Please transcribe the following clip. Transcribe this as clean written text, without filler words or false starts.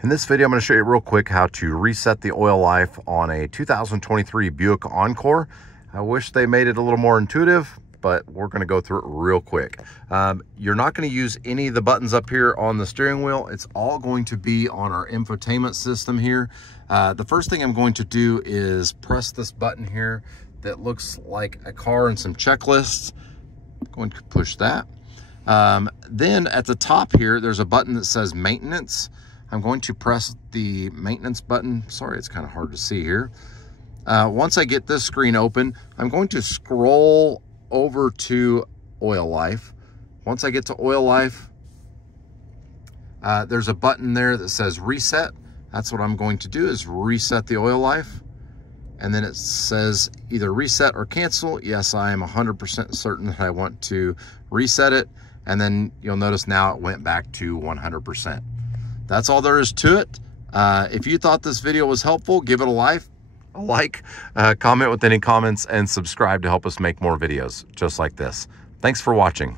In this video, I'm going to show you real quick how to reset the oil life on a 2023 Buick Encore. I wish they made it a little more intuitive, but we're going to go through it real quick. You're not going to use any of the buttons up here on the steering wheel. It's all going to be on our infotainment system here. The first thing I'm going to do is press this button here that looks like a car and some checklists. I'm going to push that. Then at the top here, there's a button that says maintenance. I'm going to press the maintenance button. Sorry, it's kind of hard to see here. Once I get this screen open, I'm going to scroll over to oil life. Once I get to oil life, there's a button there that says reset. That's what I'm going to do, is reset the oil life. And then it says either reset or cancel. Yes, I am 100% certain that I want to reset it. And then you'll notice now it went back to 100%. That's all there is to it. If you thought this video was helpful, give it a like, comment with any comments, and subscribe to help us make more videos just like this. Thanks for watching.